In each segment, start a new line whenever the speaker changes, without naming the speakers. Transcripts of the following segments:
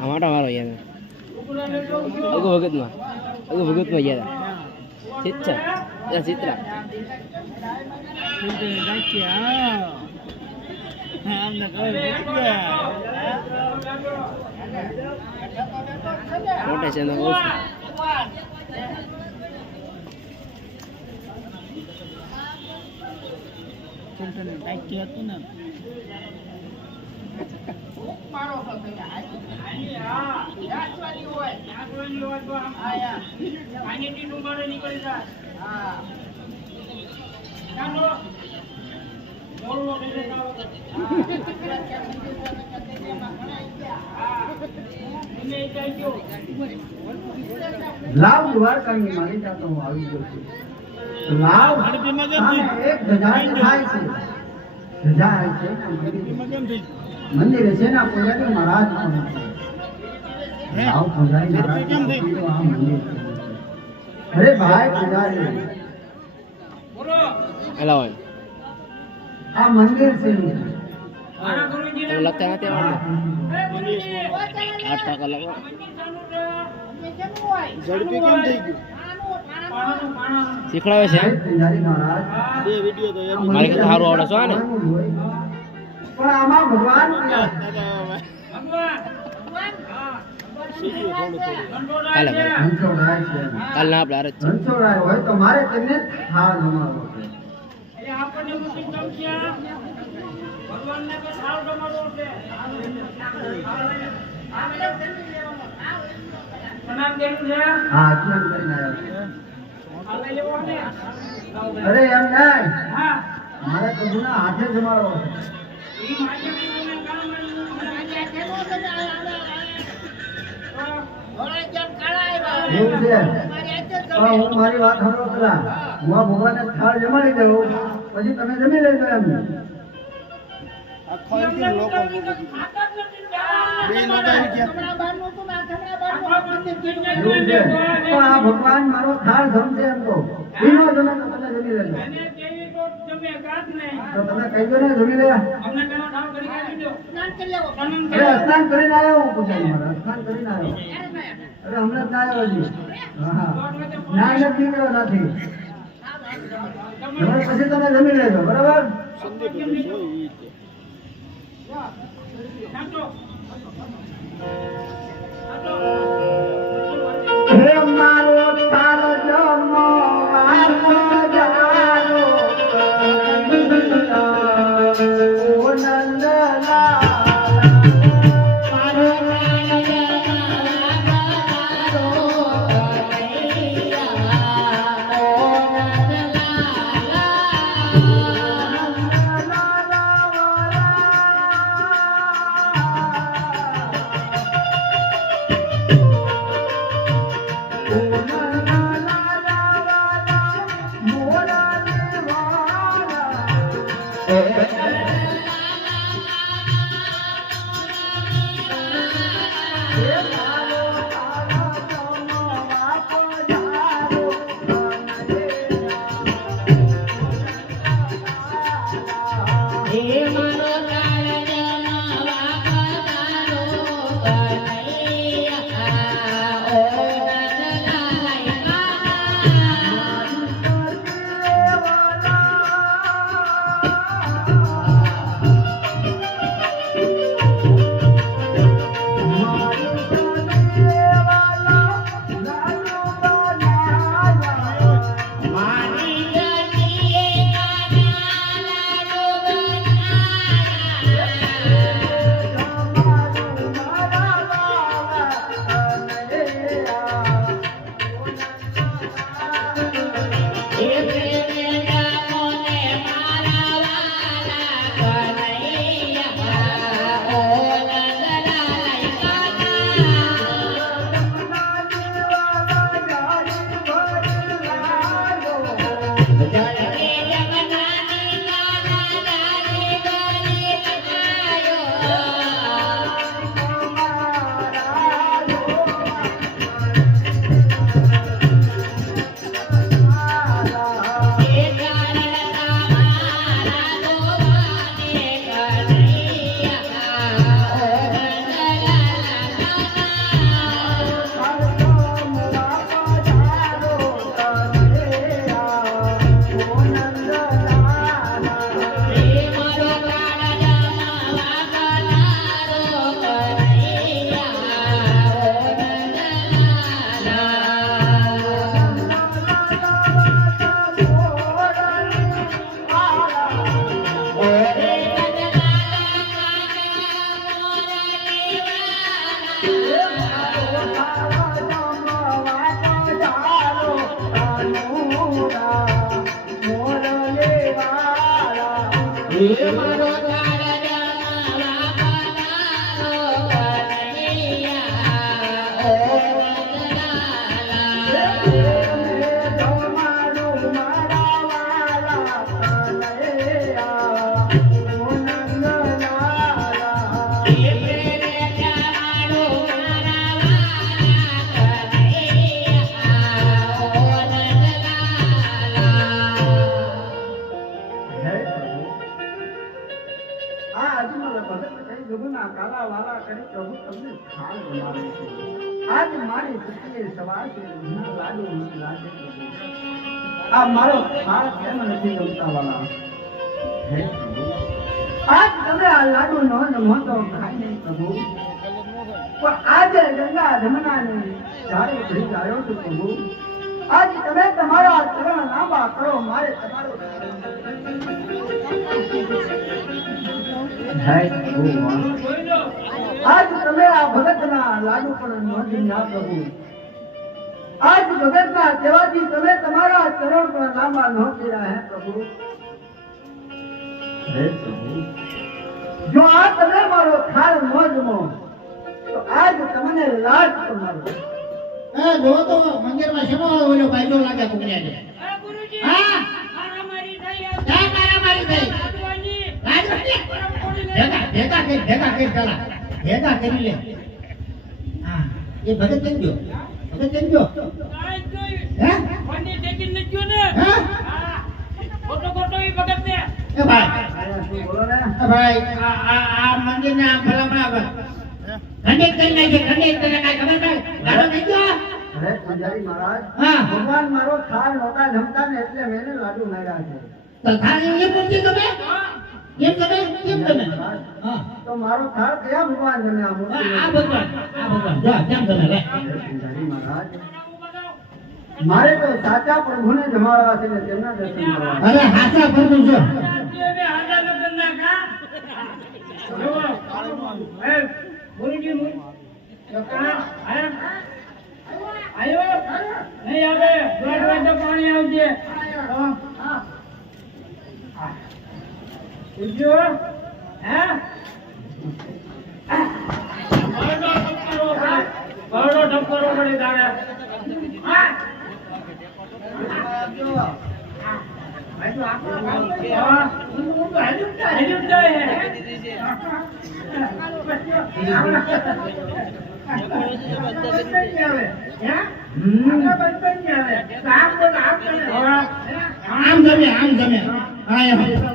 માટા મારો યાર અગુ ભગતમાં અગુ ભગતમાં યાર ચિત્રા યા ચિત્રા મોટા છે એના ઓછું
લાવ દ્વારકાની મારી જાતો હું આવી ગયો છું. લાવ. એક ધજા થાય છે. ધજા છે. મંદિર- મંદિરે છે ને આ પૂજારી મહારાજ પણ છે. લાવ પૂજારી મહારાજ
કેમ થઈ?
તો આ મંદિર છે. અરે ભાઈ પૂજારી
એલા હોય
આ મંદિર છે
તમે લખતા નથી આવડતું આઠ ટકા લખો
ઝડપી કેમ થઈ ગયું
શીખડાવે છે
ભાઈ પૂજારી મહારાજ
બે વીડિયો તો
આ
એમ
મારે કીધું સારું આવડે છો ને
પણ આમાં ભગવાન
કાલે ના આપણે આર જ છે.
હંસોરાય હોય તો મારે તેમને હા જમાડવો. અરે એમ નહીં. મારે પ્રભુના હાથે જમાડવો છે. એવું છે. હું મારી વાત સાંભળો પેલા. હું આ ભગવાનને થાળ જમાડી દઉં પછી તમે જમી લેજો એમ ભગવાન મારો થાળ જમશે એમ તો જમી લેજો. તો તમે કહી દો ને જમી લે. અરે સ્નાન કરીને આવ્યો હું પૂજારી મારા સ્નાન કરીને આવ્યો. અરે હમણાં જ આવ્યો હજી. હા. ના નથી નીકળ્યો નથી હવે પછી તમે જમી લેજો બરાબર?
સંદીપ
આ મારી આ પ્રભુ. પણ આજે ગંગા જમનાને જ્યારે પ્રભુ. તમે તમારા ચરણ લાંબા કરો, મારે તમારો ભગવાન આજ આ ભગતના લાડુ પણ નોંધી ના પ્રભુ. આજ ભગતના સેવાથી તમે તમારા ચરણ પણ લાંબા નોંધી રહ્યા હે પ્રભુ. હે પ્રભુ. જો આ તમે મારો ખાલ મોજમો તો આજ તમને લાજ તમારો.
એ જો તો મંદિરમાં શેનો ઓલો બાયલો લાગે કુકડિયાને હા? ક્યાં મારામારી થઈ. રાજવાડી ભેગા ભેગા કરી ભેગા કરી પેલા. ભેગા કરી લે. એ ભગત કેમ ગયો? ભગત કેમ ગયો? હે? હે? એ ભાઈ.
આયા શું બોલો ને
એ ભાઈ આ આ આ મંદિરને આ ભલામણ ખંડિત કરી નાખે ખંડિત કરી નાખે ખબર કાંઈ ગાળો થઈ ગયો?
અરે પૂજારી મહારાજ
હા.
ભગવાન મારો ખાલ નહોતા જમતા ને એટલે મેં એને લાડુ માર્યા છે.
તો તમે? એમ તમે કેમ તમે હા
તો મારો થાળ કયા ભગવાન જમ્યા
આ
મૂર્તિ
આ ભગવાન આ ભગવાન જો કેમ તમે લે
મહારાજ મારે તો સાચા પ્રભુને જમાડવા છે ને તેમના દર્શન કરવા છે.
અરે જો
પાણી આવજે ઉજ્જો હે? બરડો ઠપકરવો પડે. બરડો ઠપકરવો પડે તારે. હા?
આમ જમે આમ જમે હા.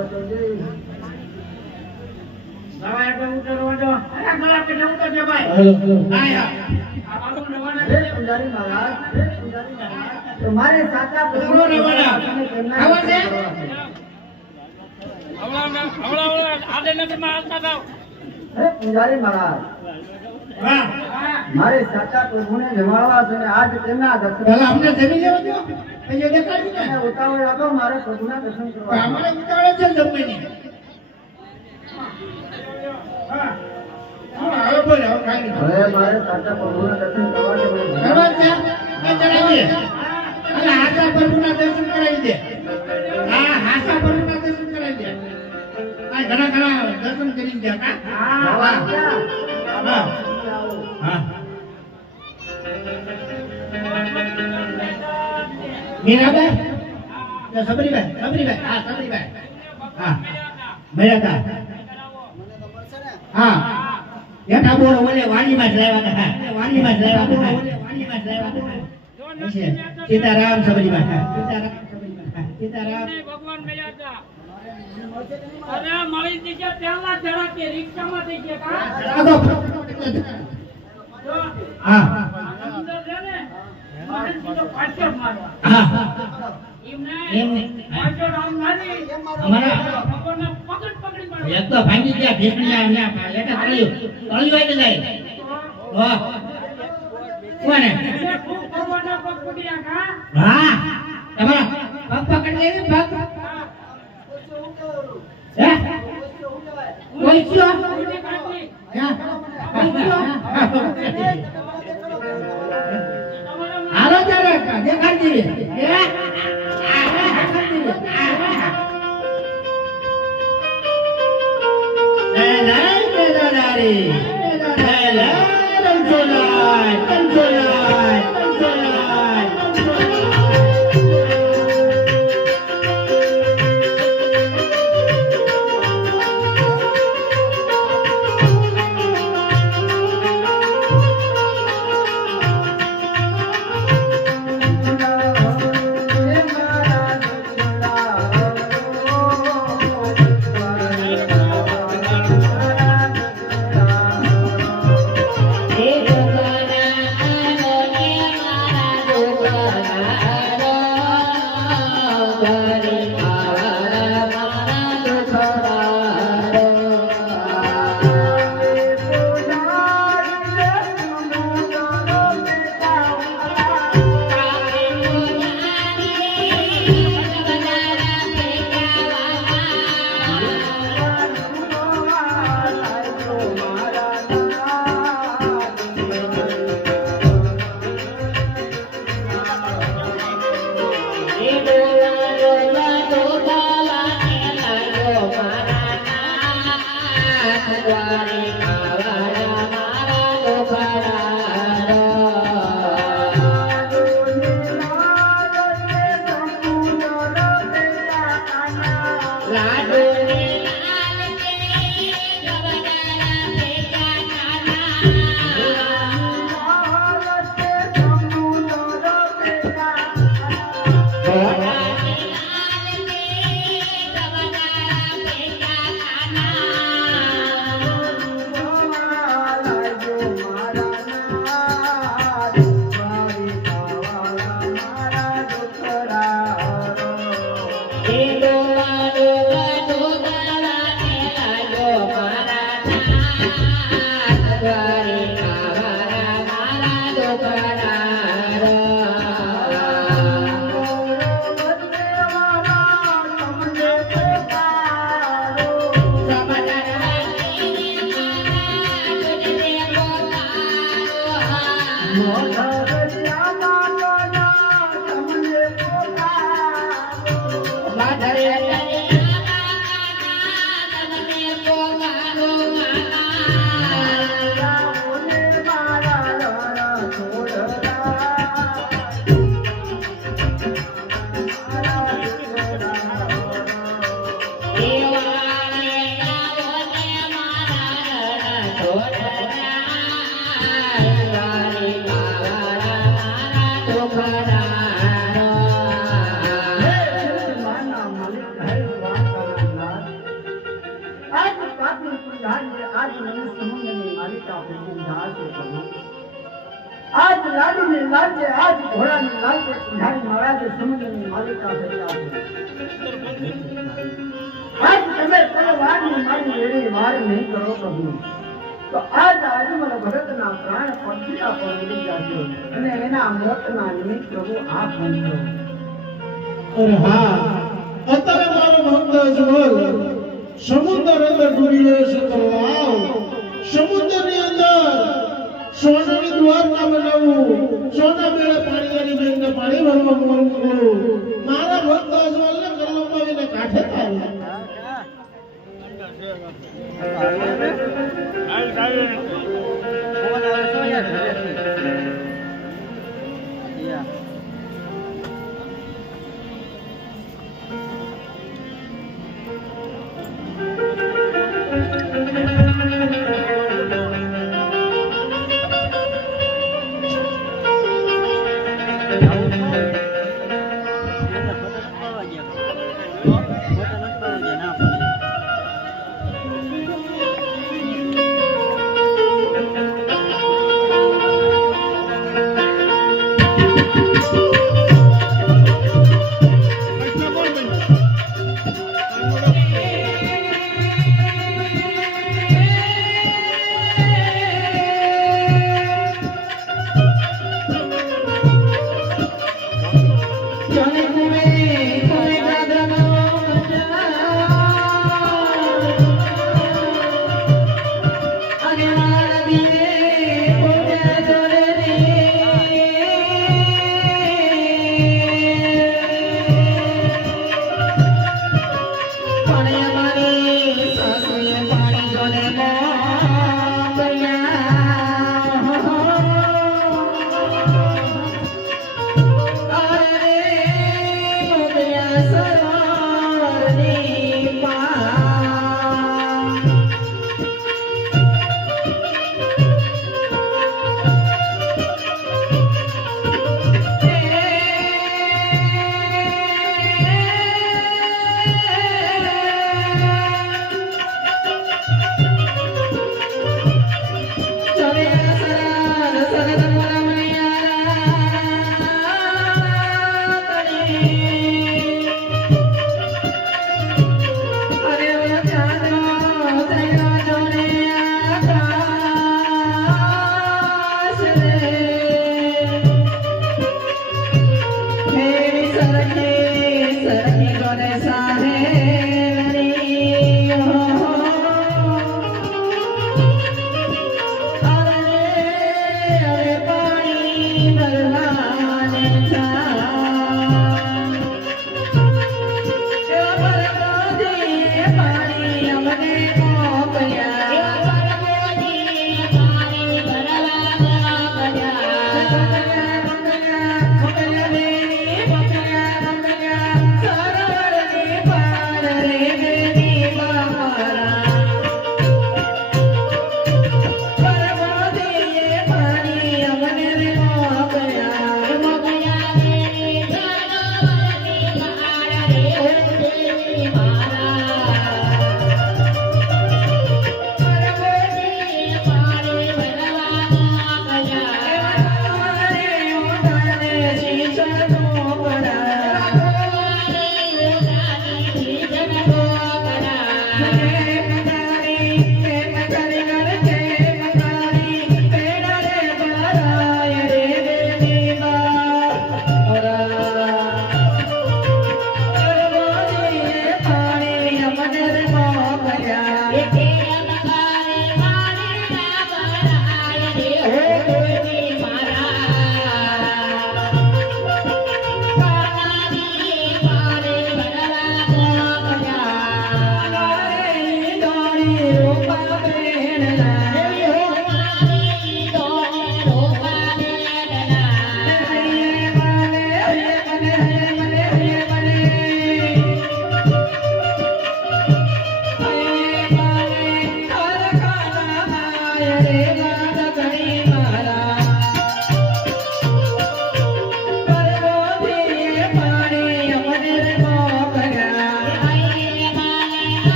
એમ
આવો તો જઈ. હે પૂજારી મહારાજ હે પૂજારી મહારાજ તો
આવો છે?
આવતા થાવ
પૂજારી મહારાજ મારે સાચા પ્રભુને જમાડવા છે આજ તેમના દર્શન
અમને જમી લેવા દો
ઉતાવળ મારે પ્રભુના દર્શન કરવા.
અમારે ઉતાવળ છે જમવાની હવે
મારે સાચા પ્રભુના દર્શન
હાચા પ્રભુના દર્શન દે. હા હાચા પ્રભુના દર્શન કરાવી દે. આ ઘણા ઘણા દર્શન કરી
ગયા
હા. હા. મીરાબાઈ તો સબરીબાઈ સબરીબાઈ હા સબરીબાઈ હા. હતા હા. એઠા બોલો ઓલે વાણીમાં જ લાવ્યા હતા. વાણીમાં જ હતા. વાણીમાં જ લાવ્યા હતા. સીતારામ સબરીબાઈ હા, સીતારામ સીતારામ.
ભગવાન મળ્યા અરે મળી જગ્યા પહેલા જરા કે રિક્ષામાં થઈ ગયા કા?
આગો.
જો
હા. ભાંગી ગયા લેટા તળિયું તળિયું આવી જાય કોને હા તમારા પગ પકડી લેવી પગ
હા.
હે
દેખાડી દે
આજ લાડીની લાજે, આજ ઘોડાની લાજે ધારી મહારાજે સમુદ્રની માલિકા થયા આજ તમે તલવારની મારી એડી વાર નહીં કરો પ્રભુ. તો આજ આજમલ ભરતના પ્રાણ પંખીડા પર ઉડી જાજો અને એના મોતના નિમિત્ત પ્રભુ આ બનજો.
અરે હા, અત્યારે મારો ભક્ત સમુદ્ર અંદર ડૂબી રહ્યો છે તો લાવ સમુદ્રની સોનાની દ્વાર ના બનાવું. સોના મેળે પાણી વાળી બેનને પાણી ભરવા મોકલું. મારા ભક્ત અજમલને ગલ્લામાં કાંઠે તારું.
આ